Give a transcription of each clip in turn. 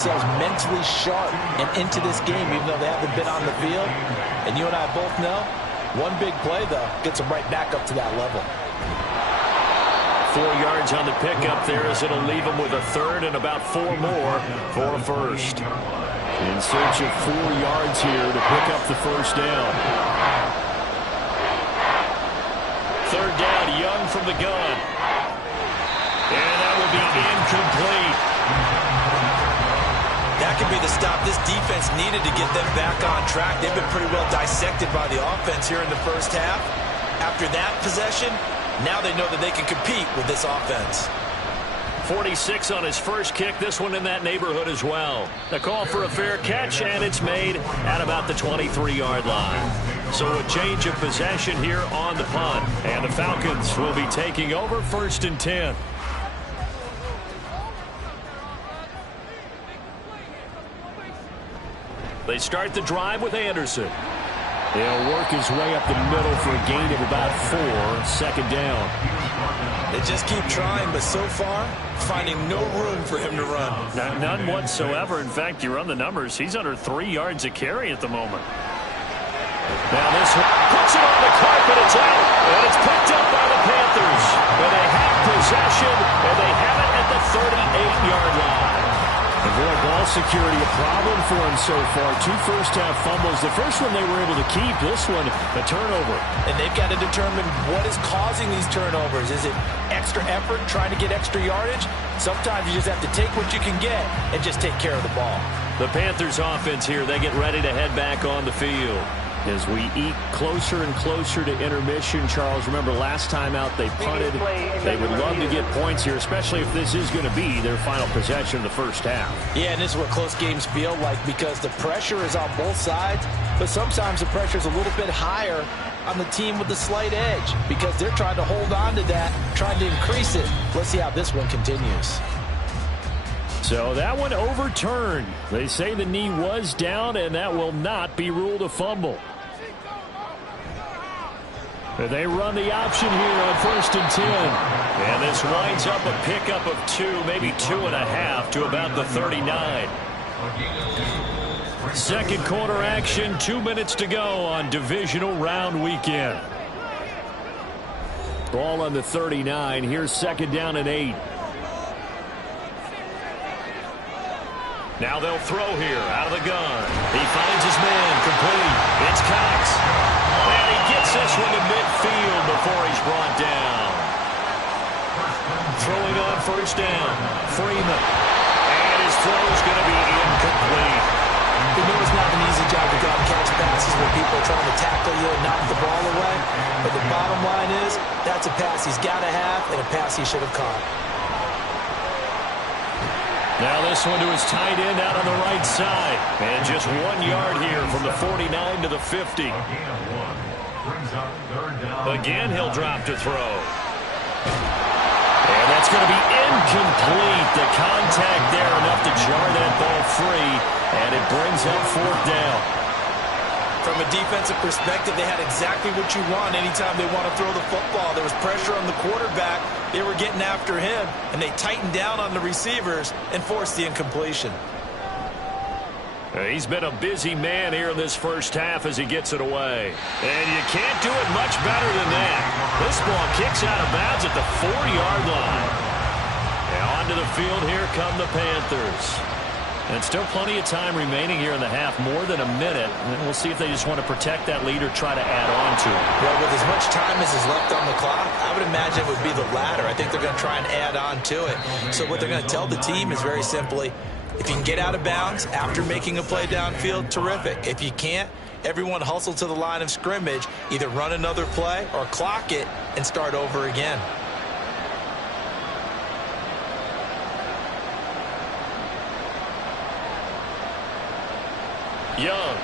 themselves mentally sharp and into this game, even though they haven't been on the field. And you and I both know, one big play, though, gets them right back up to that level. 4 yards on the pickup there, as it'll leave them with a third and about 4 more for a first. In search of 4 yards here to pick up the first down. Third down, Young from the gun. And that will be incomplete. That could be the stop this defense needed to get them back on track. They've been pretty well dissected by the offense here in the first half. After that possession, now they know that they can compete with this offense. 46 on his first kick, this one in that neighborhood as well. The call for a fair catch, and it's made at about the 23-yard line. So a change of possession here on the punt, and the Falcons will be taking over 1st and 10. They start the drive with Anderson. He'll work his way up the middle for a gain of about 4, second down. They just keep trying, but so far, finding no room for him to run. None whatsoever. In fact, you run the numbers, he's under 3 yards a carry at the moment. Now this one puts it on the carpet, it's out, and it's picked up by the Panthers. And they have possession, and they have it at the 38-yard line. And boy, ball security a problem for him so far. 2 first-half fumbles. The first one they were able to keep. This one, a turnover. And they've got to determine what is causing these turnovers. Is it extra effort, trying to get extra yardage? Sometimes you just have to take what you can get and just take care of the ball. The Panthers offense here, they get ready to head back on the field. As we eke closer and closer to intermission, Charles, remember last time out they punted. They would love to get points here, especially if this is going to be their final possession of the first half. Yeah, and this is what close games feel like, because the pressure is on both sides, but sometimes the pressure is a little bit higher on the team with the slight edge because they're trying to hold on to that, trying to increase it. Let's see how this one continues. So that one overturned. They say the knee was down, and that will not be ruled a fumble. They run the option here on 1st and 10. And this winds up a pickup of 2, maybe 2.5 to about the 39. Second quarter action, 2 minutes to go on divisional round weekend. Ball on the 39. Here's second down and 8. Now they'll throw here out of the gun. He finds his man complete. It's Cox. And he gets this one to midfield before he's brought down. Throwing on first down. Freeman. And his throw is going to be incomplete. You know it's not an easy job to go and catch passes where people are trying to tackle you and knock the ball away. But the bottom line is, that's a pass he's got to have and a pass he should have caught. Now this one to his tight end out on the right side. And just 1 yard here from the 49 to the 50. Again, he'll drop to throw. And that's going to be incomplete. The contact there enough to jar that ball free. And it brings up 4th down. From a defensive perspective, they had exactly what you want anytime they want to throw the football. There was pressure on the quarterback. They were getting after him, and they tightened down on the receivers and forced the incompletion. He's been a busy man here in this first half as he gets it away. And you can't do it much better than that. This ball kicks out of bounds at the 4-yard line. And onto the field here come the Panthers. And still plenty of time remaining here in the half, more than a minute. And we'll see if they just want to protect that lead or try to add on to it. Well, with as much time as is left on the clock, I would imagine it would be the latter. I think they're going to try and add on to it. So what they're going to tell the team is very simply, if you can get out of bounds after making a play downfield, terrific. If you can't, everyone hustle to the line of scrimmage, either run another play or clock it and start over again. Young.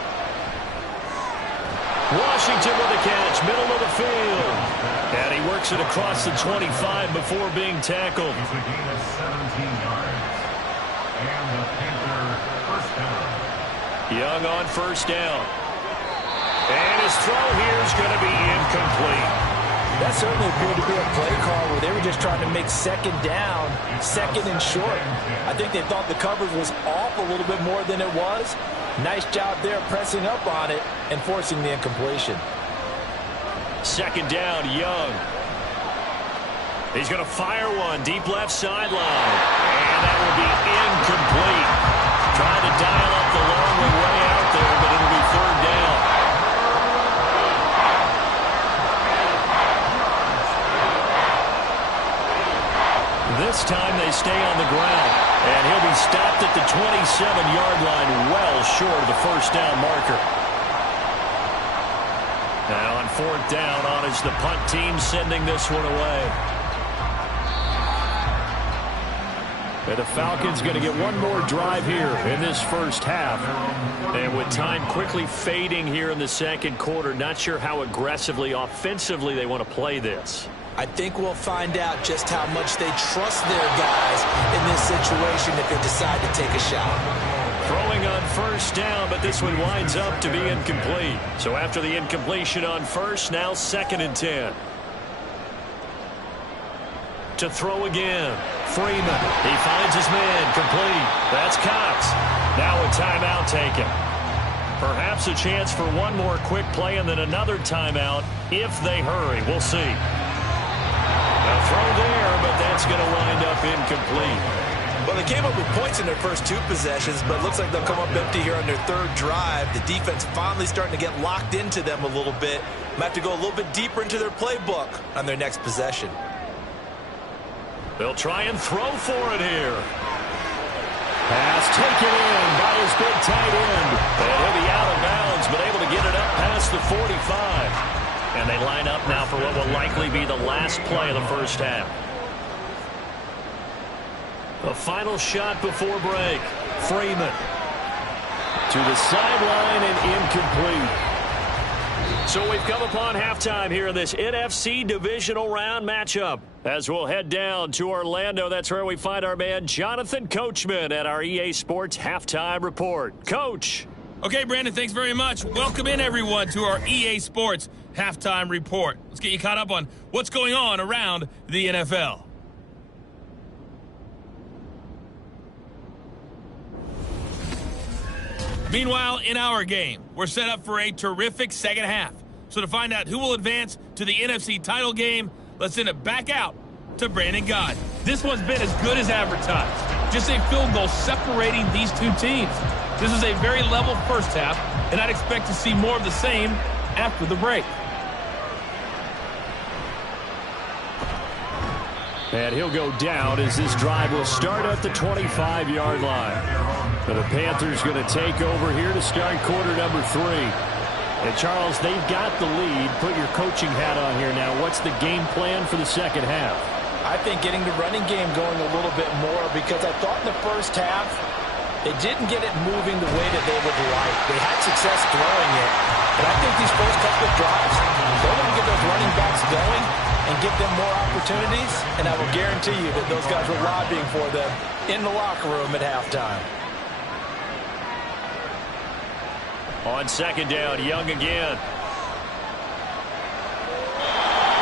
Washington with the catch, middle of the field. And he works it across the 25 before being tackled. Young on first down. And his throw here is going to be incomplete. That certainly appeared to be a play call where they were just trying to make second down, second and short. I think they thought the coverage was off a little bit more than it was. Nice job there pressing up on it and forcing the incompletion. Second down, Young. He's going to fire one deep left sideline. And that will be incomplete. Trying to dial up the long way out there, but it'll be third down. This time they stay on the ground. And he'll be stopped at the 27-yard line, well short of the first down marker. Now on fourth down, on is the punt team sending this one away. And the Falcons going to get one more drive here in this first half. And with time quickly fading here in the second quarter, not sure how aggressively, offensively they want to play this. I think we'll find out just how much they trust their guys in this situation if they decide to take a shot. Throwing on first down, but this one winds up to be incomplete. So after the incompletion on first, now second and 10. To throw again. Freeman. He finds his man. Complete. That's Cox. Now a timeout taken. Perhaps a chance for one more quick play and then another timeout if they hurry. We'll see. A throw there, but that's going to wind up incomplete. Well, they came up with points in their first two possessions, but it looks like they'll come up empty here on their third drive. The defense finally starting to get locked into them a little bit. Might have to go a little bit deeper into their playbook on their next possession. They'll try and throw for it here. Pass taken in by his big tight end. And he'll be out of bounds, but able to get it up past the 45. And they line up now for what will likely be the last play of the first half. The final shot before break. Freeman. To the sideline and incomplete. So we've come upon halftime here in this NFC Divisional Round matchup. As we'll head down to Orlando, that's where we find our man Jonathan Coachman at our EA Sports Halftime Report. Coach. Okay, Brandon, thanks very much. Welcome in, everyone, to our EA Sports Halftime Report. Let's get you caught up on what's going on around the NFL. Meanwhile, in our game, we're set up for a terrific second half. So to find out who will advance to the NFC title game, let's send it back out to Brandon God. This one's been as good as advertised. Just a field goal separating these two teams. This is a very level first half, and I'd expect to see more of the same after the break. And he'll go down as this drive will start at the 25-yard line. And the Panthers going to take over here to start quarter number 3. And, Charles, they've got the lead. Put your coaching hat on here now. What's the game plan for the second half? I think getting the running game going a little bit more, because I thought in the first half they didn't get it moving the way that they would like. They had success throwing it. But I think these first couple of drives, they're going to get those running backs going and give them more opportunities. And I will guarantee you that those guys were lobbying for them in the locker room at halftime. On second down, Young again.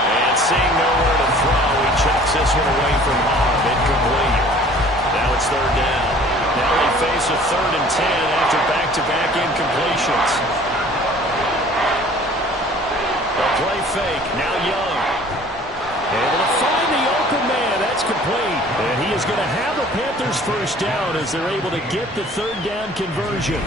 And seeing nowhere to throw, he chucks this one away from Hall. Incomplete. Now it's third down. Now they face a 3rd and 10 after back-to-back incompletions. A play fake. Now Young. Able to find the open man. That's complete. And he is going to have the Panthers first down as they're able to get the third down conversion.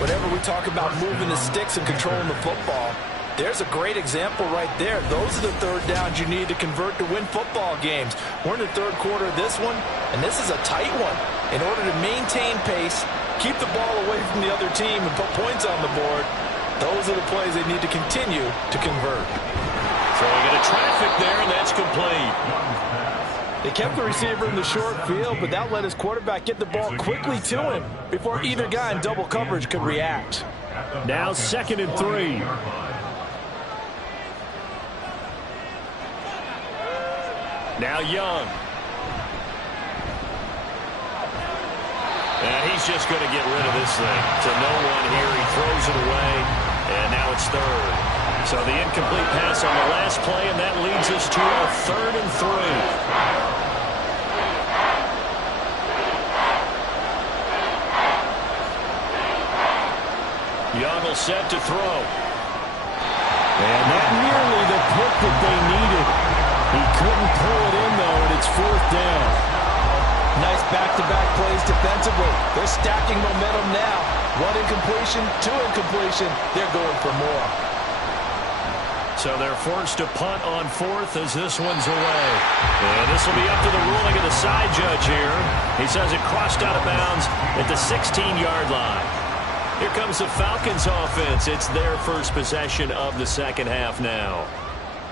Whenever we talk about moving the sticks and controlling the football, there's a great example right there. Those are the third downs you need to convert to win football games. We're in the third quarter of this one, and this is a tight one. In order to maintain pace, keep the ball away from the other team, and put points on the board, those are the plays they need to continue to convert. So we get a traffic there, and that's complete. They kept the receiver in the short field, but that let his quarterback get the ball quickly to him before either guy in double coverage could react. Now 2nd and 3. Now Young. And he's just going to get rid of this thing. To no one here. He throws it away. And now it's 3rd. So the incomplete pass on the last play, and that leads us to a 3rd and 3. Young will set to throw. And not nearly the pick that they needed. He couldn't pull it in, though, and it's 4th down. Nice back-to-back plays defensively. They're stacking momentum now. 1 incompletion, 2 incompletion. They're going for more. So they're forced to punt on 4th as this one's away. And this will be up to the ruling of the side judge here. He says it crossed out of bounds at the 16-yard line. Here comes the Falcons offense. It's their first possession of the second half now.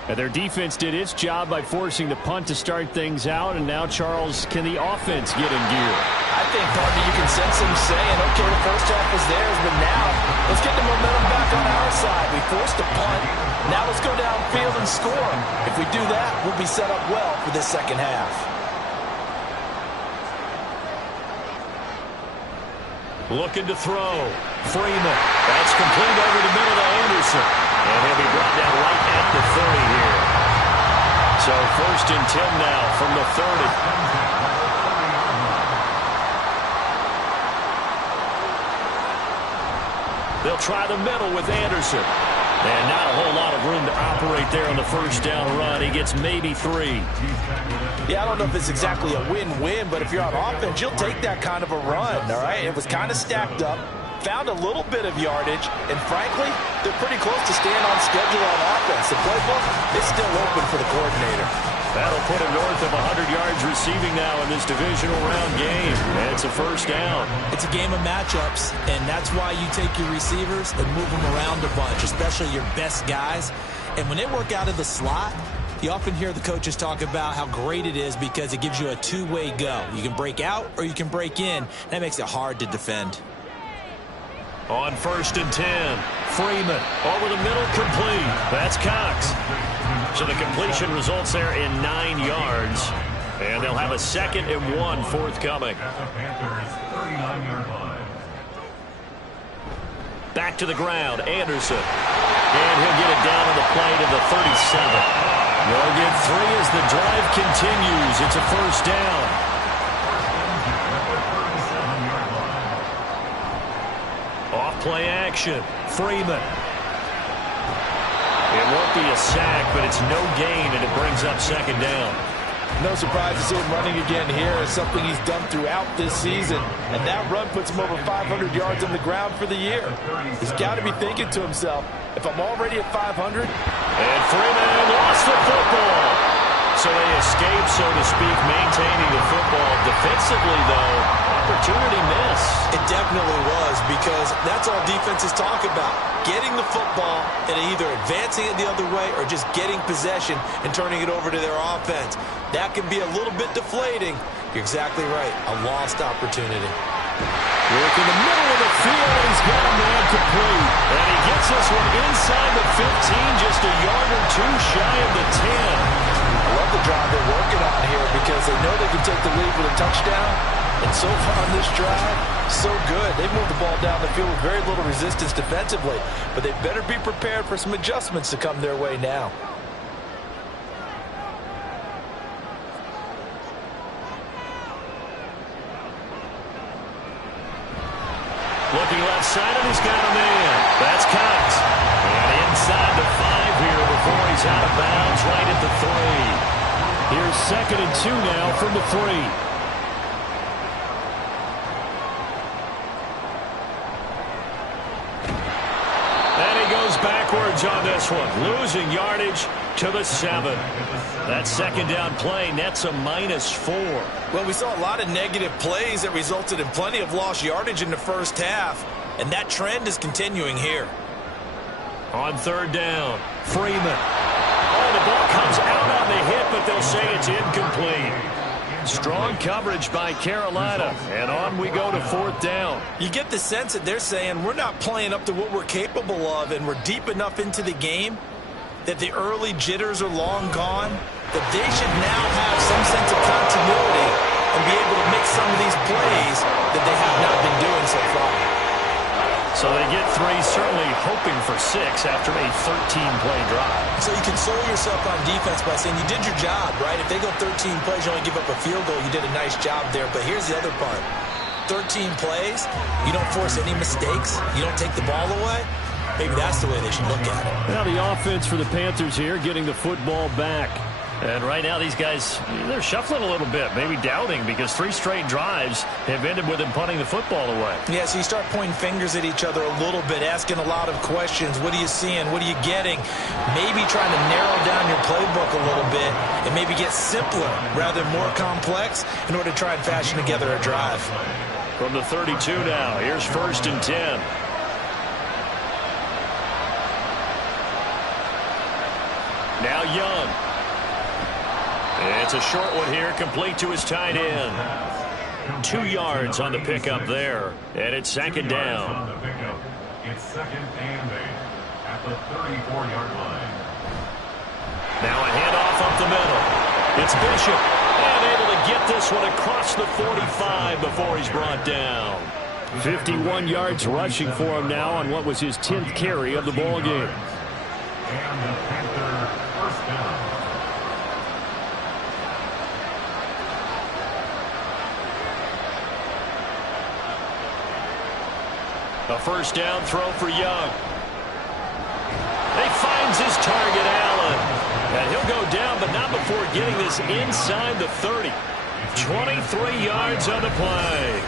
And their defense did its job by forcing the punt to start things out. And now, Charles, can the offense get in gear? I think, partner, you can sense them saying, okay, the first half was theirs, but now let's get the momentum back on our side. We forced a punt. Now let's go downfield and score. If we do that, we'll be set up well for this second half. Looking to throw. Freeman. That's complete over the middle to Anderson. And he'll be brought down right at the 30 here. So 1st and 10 now from the 30. They'll try the middle with Anderson. And not a whole lot of room to operate there on the first down run. He gets maybe 3. Yeah, I don't know if it's exactly a win-win, but if you're on offense, you'll take that kind of a run, all right? It was kind of stacked up, found a little bit of yardage, and frankly, they're pretty close to staying on schedule on offense. The playbook is still open for the coordinator. That'll put him north of 100 yards receiving now in this divisional round game. And it's a first down. It's a game of matchups, and that's why you take your receivers and move them around a bunch, especially your best guys. And when they work out of the slot, you often hear the coaches talk about how great it is because it gives you a two-way go. You can break out or you can break in. That makes it hard to defend. On 1st and 10, Freeman over the middle, complete. That's Cox. So the completion results there in 9 yards. And they'll have a 2nd and 1 forthcoming. Back to the ground, Anderson. And he'll get it down to the play to the 37. They'll get 3 as the drive continues. It's a first down. Off play action. Freeman. It won't be a sack, but it's no gain, and it brings up 2nd down. No surprise to see him running again here. It's something he's done throughout this season. And that run puts him over 500 yards on the ground for the year. He's got to be thinking to himself, if I'm already at 500. And Freeman lost the football. So they escape, so to speak, maintaining the football. Defensively, though, opportunity miss. It definitely was, because that's all defenses talk about. Getting the football and either advancing it the other way or just getting possession and turning it over to their offense. That can be a little bit deflating. You're exactly right. A lost opportunity. Work in the middle of the field. He's got a man complete. And he gets this one inside the 15, just a yard or 2 shy of the 10. I love the drive they're working on here because they know they can take the lead with a touchdown. And so far on this drive, so good. They moved the ball down the field with very little resistance defensively. But they better be prepared for some adjustments to come their way now. Looking left side, and he's got a man. That's Cox. And inside the 5 here before he's out of bounds right at the 3. Here's 2nd and 2 now from the 3. And he goes backwards on this one, losing yardage to the 7. That 2nd down play nets a -4. Well, we saw a lot of negative plays that resulted in plenty of lost yardage in the first half, and that trend is continuing here. On 3rd down, Freeman. Oh, the ball comes out on the hit, but they'll say it's incomplete. Strong coverage by Carolina, and on we go to 4th down. You get the sense that they're saying we're not playing up to what we're capable of, and we're deep enough into the game that the early jitters are long gone, that they should now have some sense of continuity and be able to make some of these plays that they have not been doing so far. So So they get 3, certainly hoping for 6 after a 13-play drive. So you console yourself on defense by saying you did your job, right? If they go 13 plays, you only give up a field goal, you did a nice job there. But here's the other part. 13 plays, you don't force any mistakes, you don't take the ball away. Maybe that's the way they should look at it. Now the offense for the Panthers here, getting the football back. And right now these guys, they're shuffling a little bit, maybe doubting, because 3 straight drives have ended with them punting the football away. Yeah, so you start pointing fingers at each other a little bit, asking a lot of questions. What are you seeing? What are you getting? Maybe trying to narrow down your playbook a little bit and maybe get simpler rather than more complex in order to try and fashion together a drive. From the 32 now, here's 1st and 10. Now Young. It's a short one here, complete to his tight end. 2 yards on the pickup there, and it's 2nd down. It's 2nd and 8 at the 34-yard line. Now a handoff up the middle. It's Bishop, and able to get this one across the 45 before he's brought down. 51 yards rushing for him now on what was his 10th carry of the ball game. And the Panther 1st down. A 1st down throw for Young. He finds his target, Allen. And he'll go down, but not before getting this inside the 30. 23 yards on the play.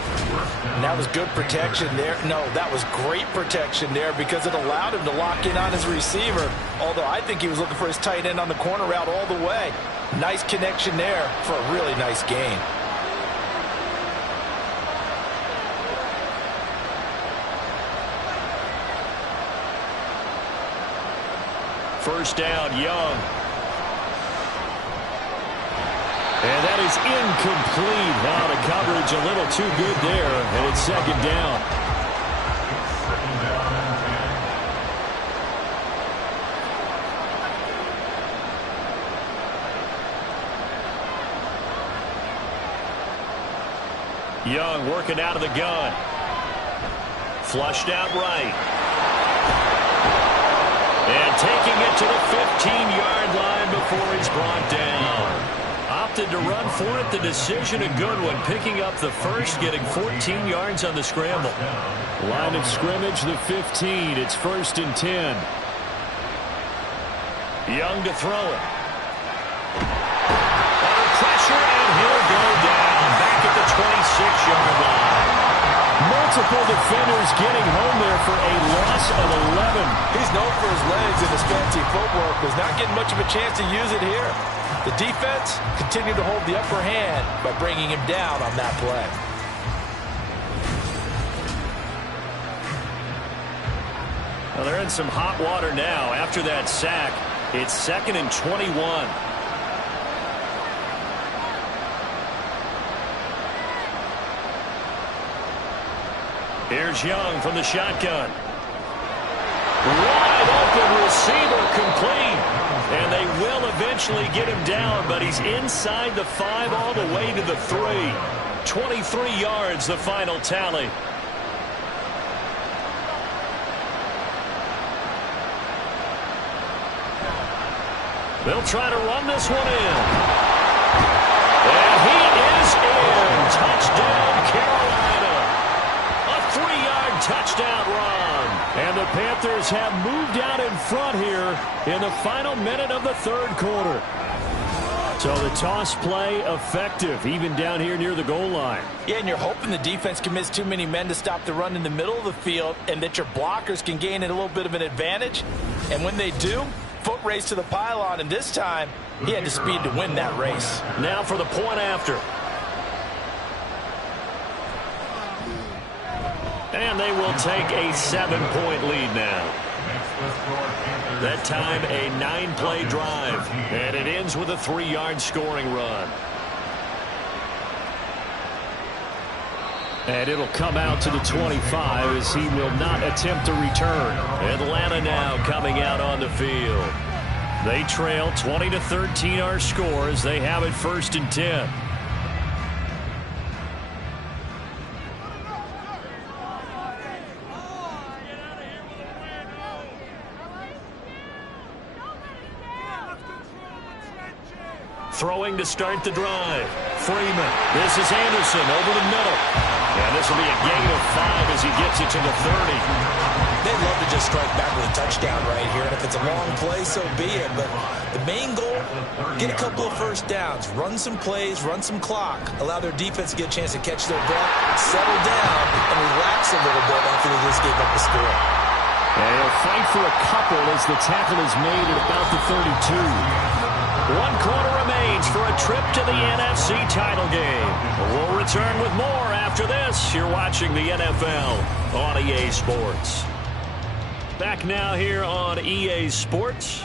And that was good protection there. No, that was great protection there because it allowed him to lock in on his receiver. Although I think he was looking for his tight end on the corner route all the way. Nice connection there for a really nice gain. First down, Young. And that is incomplete. Now the coverage a little too good there, and it's 2nd down. Young working out of the gun. Flushed out right. And taking it to the 15-yard line before he's brought down. Opted to run for it. The decision a good one. Picking up the 1st, getting 14 yards on the scramble. Line of scrimmage, the 15. It's 1st and 10. Young to throw it. Under pressure, and he'll go down. Back at the 26-yard line. Multiple defenders getting home there for a loss of 11. He's known for his legs and his fancy footwork. Was not getting much of a chance to use it here. The defense continued to hold the upper hand by bringing him down on that play. Well, they're in some hot water now. After that sack, it's 2nd and 21. Here's Young from the shotgun. Wide open receiver, complete. And they will eventually get him down, but he's inside the 5 all the way to the 3. 23 yards, the final tally. They'll try to run this one in. And he is in. Touchdown, Carolina. A 3-yard touchdown run. And the Panthers have moved out in front here in the final minute of the 3rd quarter. So the toss play effective, even down here near the goal line. Yeah, and you're hoping the defense commits too many men to stop the run in the middle of the field and that your blockers can gain a little bit of an advantage. And when they do, foot race to the pylon, and this time he had the speed to win that race. Now for the point after. And they will take a 7-point lead now. That time a 9-play drive. And it ends with a 3-yard scoring run. And it'll come out to the 25 as he will not attempt to return. Atlanta now coming out on the field. They trail 20-13 our score as they have it 1st and 10. Throwing to start the drive. Freeman. This is Anderson over the middle. And this will be a gain of 5 as he gets it to the 30. They'd love to just strike back with a touchdown right here. And if it's a long play, so be it. But the main goal, get a couple of first downs. Run some plays, run some clock. Allow their defense to get a chance to catch their breath, settle down, and relax a little bit after they just gave up the score. And he'll fight for a couple as the tackle is made at about the 32. 1 quarter remains for a trip to the NFC title game. We'll return with more after this. You're watching the NFL on EA Sports. Back now here on EA Sports.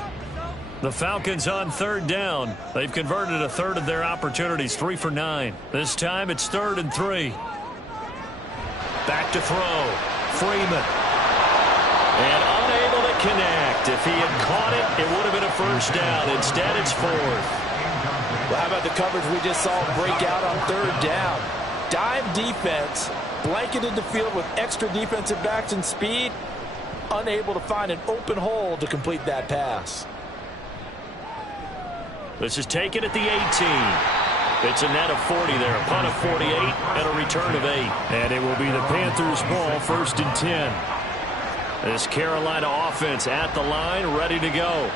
The Falcons on 3rd down. They've converted a third of their opportunities, 3 for 9. This time it's 3rd and 3. Back to throw. Freeman. And unable to connect. If he had caught it, it would have been a first down. Instead, it's 4th. Well, how about the coverage we just saw break out on 3rd down? Dime defense, blanketed the field with extra defensive backs and speed, unable to find an open hole to complete that pass. This is taken at the 18. It's a net of 40 there, a punt of 48, and a return of 8. And it will be the Panthers' ball, 1st and 10. This Carolina offense at the line, ready to go.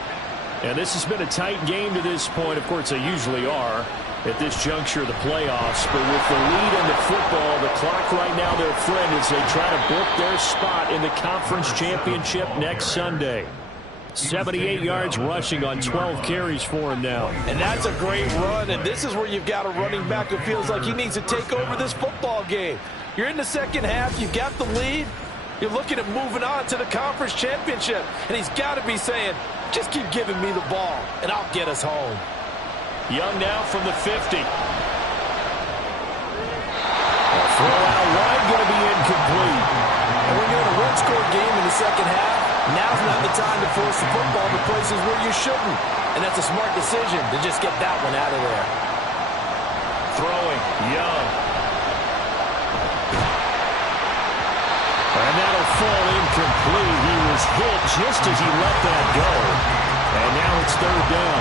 And this has been a tight game to this point. Of course, they usually are at this juncture of the playoffs. But with the lead in the football, the clock right now their friend as they try to book their spot in the conference championship next Sunday. 78 yards rushing on 12 carries for him now. And that's a great run, and this is where you've got a running back who feels like he needs to take over this football game. You're in the second half, you've got the lead, you're looking at moving on to the conference championship, and he's got to be saying, just keep giving me the ball, and I'll get us home. Young now from the 50. Throw out wide, going to be incomplete. And when you're in a one-score game in the second half, now's not the time to force the football to places where you shouldn't. And that's a smart decision to just get that one out of there. Throwing, Young. And that'll fall incomplete. He was hit just as he let that go. And now it's 3rd down.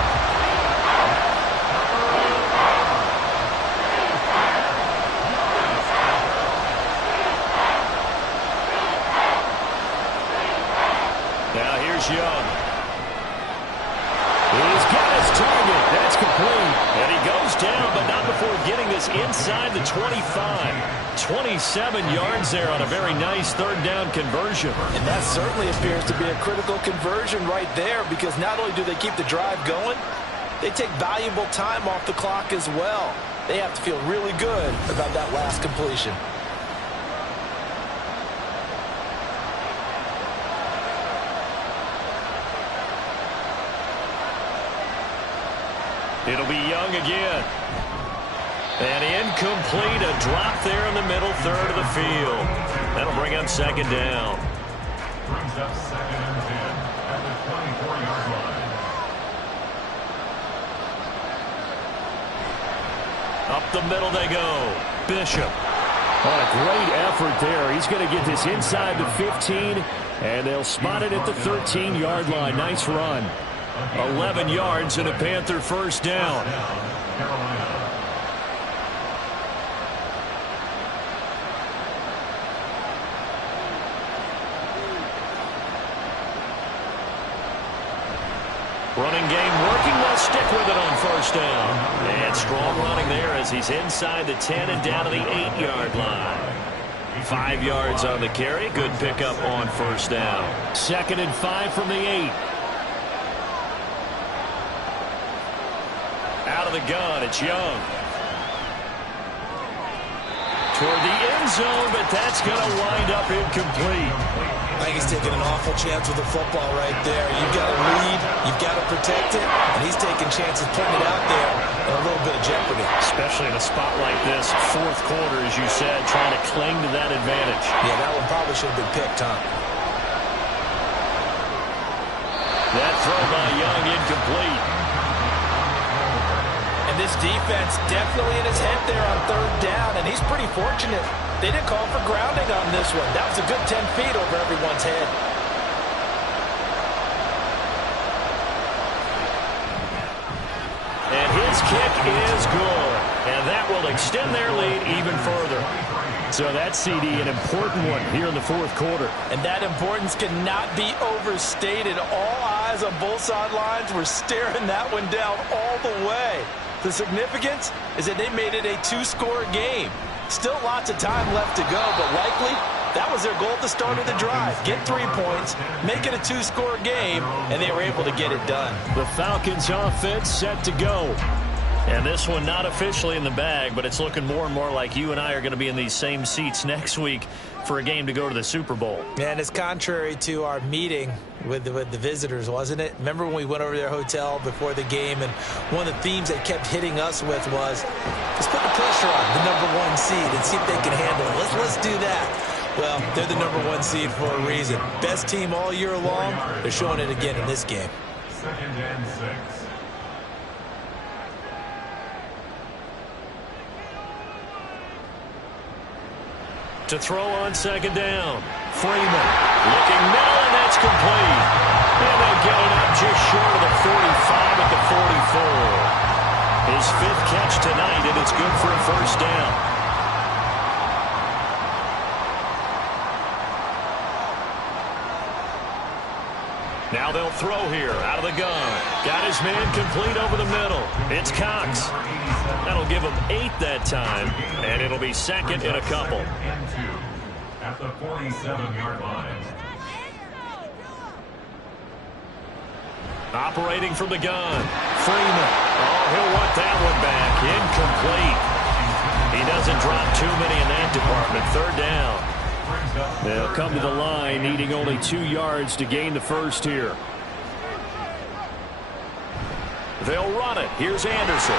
Now here's Young. He's got his target. That's complete. And he goes down, but not before getting this inside the 25. 27 yards there on a very nice 3rd down conversion. And that certainly appears to be a critical conversion right there, because not only do they keep the drive going, they take valuable time off the clock as well. They have to feel really good about that last completion. It'll be Young again. And incomplete, a drop there in the middle third of the field. That'll bring up 2nd down. Brings up 2nd and 10 at the 24-yard line. Up the middle they go. Bishop. What a great effort there. He's going to get this inside the 15, and they'll spot it at the 13-yard line. Nice run. 11 yards and a Panther 1st down. Carolina. Running game working. They'll stick with it on 1st down. And strong running there as he's inside the 10 and down to the 8-yard line. 5 yards on the carry. Good pickup on 1st down. 2nd and 5 from the 8. Out of the gun, it's Young. Toward the end zone, but that's going to wind up incomplete. I think he's taking an awful chance with the football right there. You've got to lead, you've got to protect it, and he's taking chances putting it out there in a little bit of jeopardy. Especially in a spot like this, 4th quarter, as you said, trying to cling to that advantage. Yeah, that one probably should have been picked, huh? That throw by Young incomplete. And this defense definitely in his head there on 3rd down, and he's pretty fortunate. They didn't call for grounding on this one. That was a good 10 feet over everyone's head. And his kick is good. And that will extend their lead even further. So that CD, an important one here in the fourth quarter. And that importance cannot be overstated. All eyes on both sidelines were staring that one down all the way. The significance is that they made it a two-score game. Still lots of time left to go, but likely that was their goal at the start of the drive. Get 3 points, make it a two-score game, and they were able to get it done. The Falcons offense set to go. And this one not officially in the bag, but it's looking more and more like you and I are going to be in these same seats next week for a game to go to the Super Bowl. And it's contrary to our meeting with the visitors, wasn't it? Remember when we went over to their hotel before the game, and one of the themes they kept hitting us with was, let's put the pressure on the #1 seed and see if they can handle it. Let's do that. Well, they're the #1 seed for a reason. Best team all year long. They're showing it again in this game. 2nd and 6. To throw on 2nd down. Freeman looking middle, and that's complete. And they'll get it up just short of the 45 at the 44. His 5th catch tonight, and it's good for a first down. Now they'll throw here out of the gun. Got his man complete over the middle. It's Cox. That'll give him 8 that time, and it'll be 2nd in a couple. And 2 at the 47-yard line. Operating from the gun. Freeman. Oh, he'll want that one back. Incomplete. He doesn't drop too many in that department. 3rd down. They'll come to the line needing only 2 yards to gain the first here. They'll run it. Here's Anderson.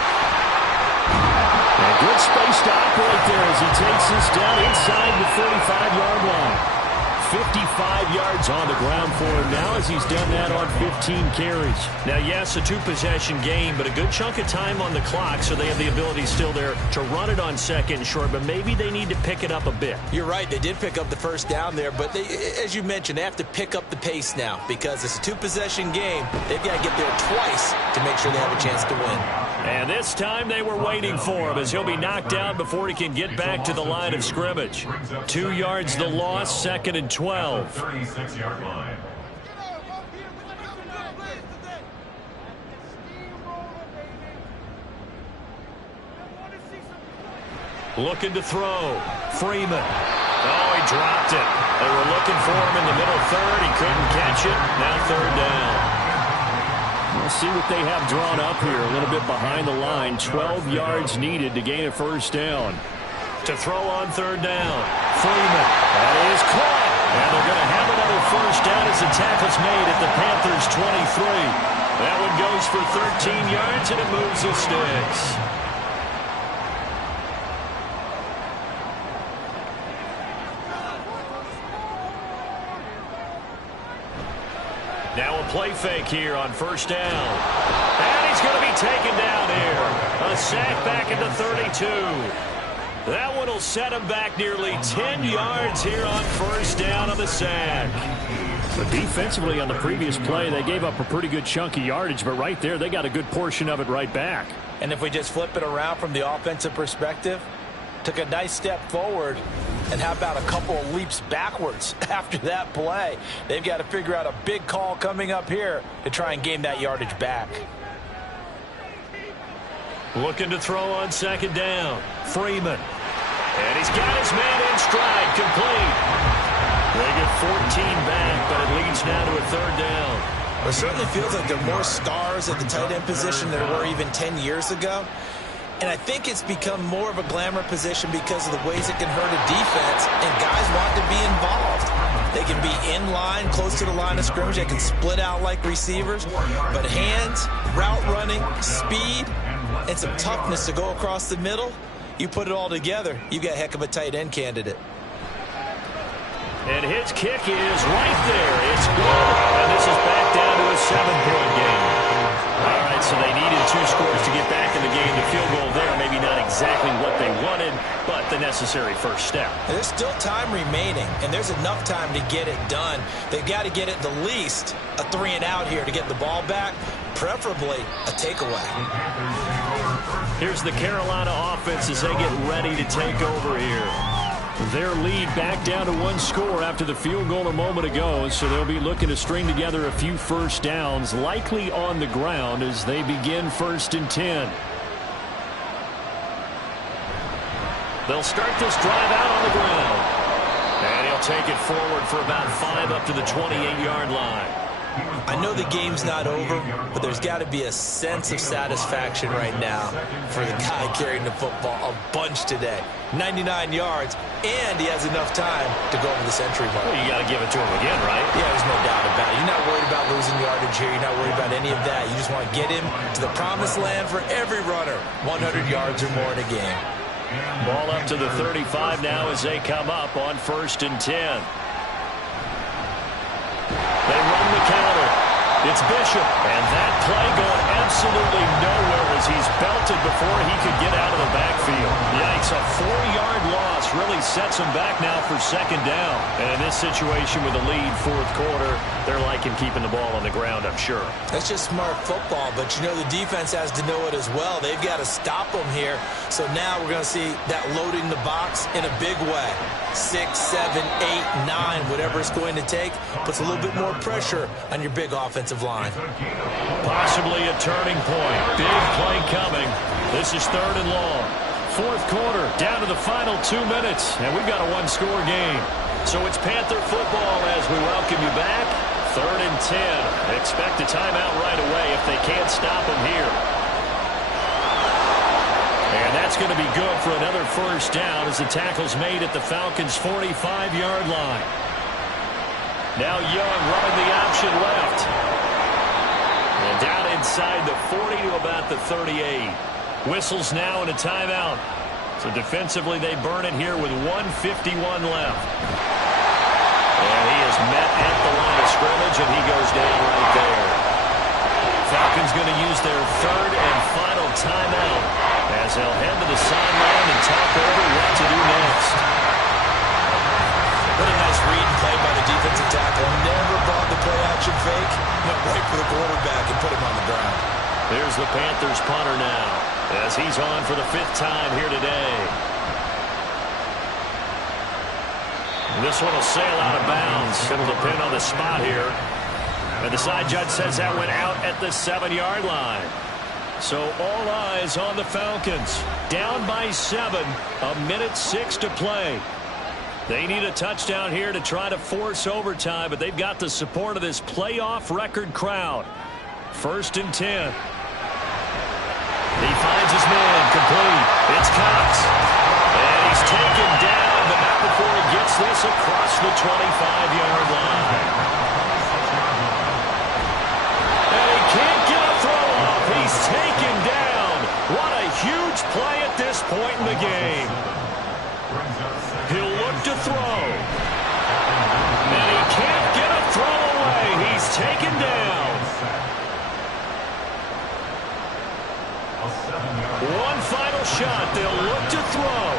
And good space to operate there as he takes this down inside the 35-yard line. 55 yards on the ground for him now as he's done that on 15 carries. Now, yes, a 2-possession game, but a good chunk of time on the clock, so they have the ability still there to run it on 2nd and short, but maybe they need to pick it up a bit. You're right. They did pick up the first down there, but they, as you mentioned, they have to pick up the pace now because it's a 2-possession game. They've got to get there twice to make sure they have a chance to win. And this time they were waiting for him as he'll be knocked out before he can get back to the line of scrimmage. 2 yards the loss, 2nd and 12. 36-yard line. Looking to throw. Freeman. Oh, he dropped it. They were looking for him in the middle 3rd. He couldn't catch it. Now 3rd down. We'll see what they have drawn up here. A little bit behind the line. 12 yards needed to gain a first down. To throw on 3rd down. Freeman. That is caught. And they're going to have another first down as the tackle's made at the Panthers' 23. That one goes for 13 yards, and it moves the sticks. Now a play fake here on 1st down. And he's going to be taken down here. A sack back at the 32. That one will set him back nearly 10 yards here on 1st down on the sack. But defensively on the previous play, they gave up a pretty good chunk of yardage, but right there they got a good portion of it right back. And if we just flip it around from the offensive perspective, took a nice step forward, and how about a couple of leaps backwards after that play? They've got to figure out a big call coming up here to try and gain that yardage back. Looking to throw on 2nd down. Freeman. And he's got his man in stride, complete. They get 14 back, but it leads now to a 3rd down. It certainly feels like there are more stars at the tight end position than there were even 10 years ago. And I think it's become more of a glamour position because of the ways it can hurt a defense, and guys want to be involved. They can be in line, close to the line of scrimmage. They can split out like receivers. But hands, route running, speed, and some toughness to go across the middle, you put it all together, you got a heck of a tight end candidate. And his kick is right there. It's good. And this is back down to a 7-point game. All right, so they needed 2 scores to get back in the game. The field goal there, maybe not exactly what they wanted, but the necessary first step. And there's still time remaining, and there's enough time to get it done. They've got to get it the least a 3-and-out here to get the ball back. preferably a takeaway. Here's the Carolina offense as they get ready to take over here. Their lead back down to 1 score after the field goal a moment ago, so they'll be looking to string together a few first downs, likely on the ground as they begin 1st and 10. They'll start this drive out on the ground. And he'll take it forward for about 5 up to the 28-yard line. I know the game's not over, but there's got to be a sense of satisfaction right now for the guy carrying the football a bunch today. 99 yards, and he has enough time to go over the century mark. Well, you got to give it to him again, right? Yeah, there's no doubt about it. You're not worried about losing yardage here. You're not worried about any of that. You just want to get him to the promised land for every runner, 100 yards or more in a game. Ball up to the 35 now as they come up on 1st and 10. They run the counter. It's Bishop, and that play going absolutely nowhere as he's belted before he could get out of the backfield. Yikes, a 4-yard loss really sets him back now for 2nd down. And in this situation with a lead 4th quarter, they're liking keeping the ball on the ground, I'm sure. That's just smart football, but you know the defense has to know it as well. They've got to stop them here. So now we're going to see that loading the box in a big way. 6, 7, 8, 9, whatever it's going to take, puts a little bit more pressure on your big offensive line. Possibly a turning point. Big play coming. This is 3rd and long. 4th quarter, down to the final 2 minutes, and we've got a 1-score game. So it's Panther football as we welcome you back. 3rd and 10. Expect a timeout right away if they can't stop them here. And that's going to be good for another 1st down as the tackle's made at the Falcons' 45-yard line. Now Young running the option left. And down inside the 40 to about the 38. Whistles now and a timeout. So defensively they burn it here with 1:51 left. And he is met at the line of scrimmage, and he goes down right there. Falcons going to use their 3rd and final timeout as they'll head to the sideline and talk over what to do next. What a nice read and play by the defensive tackle. Never brought the play-action fake. Went right for the quarterback and put him on the ground. There's the Panthers punter now as he's on for the 5th time here today. This one will sail out of bounds. It'll depend on the spot here. And the side judge says that went out at the 7-yard line. So all eyes on the Falcons. Down by 7, 1:06 to play. They need a touchdown here to try to force overtime, but they've got the support of this playoff record crowd. 1st and 10. He finds his man complete. It's Cox. And he's taken down, but not before he gets this across the 25-yard line. And he can't get a throw off. He's taken down. What a huge play at this point in the game. He'll look to throw. And he can't get a throw away. He's taken down. One final shot. They'll look to throw.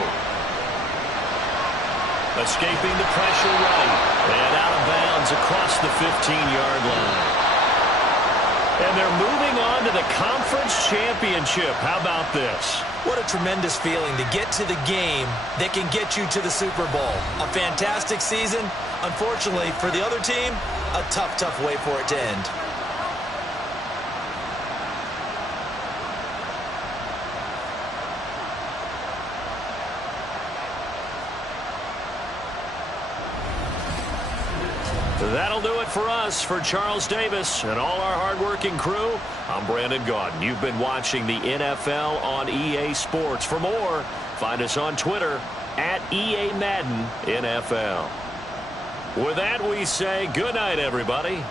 Escaping the pressure right. And out of bounds across the 15-yard line. And they're moving on to the conference championship. How about this? What a tremendous feeling to get to the game that can get you to the Super Bowl. A fantastic season. Unfortunately, for the other team, a tough, tough way for it to end. That'll do it for us. For Charles Davis and all our hardworking crew, I'm Brandon Gaudin. You've been watching the NFL on EA Sports. For more, find us on Twitter at EA Madden NFL. With that, we say good night, everybody.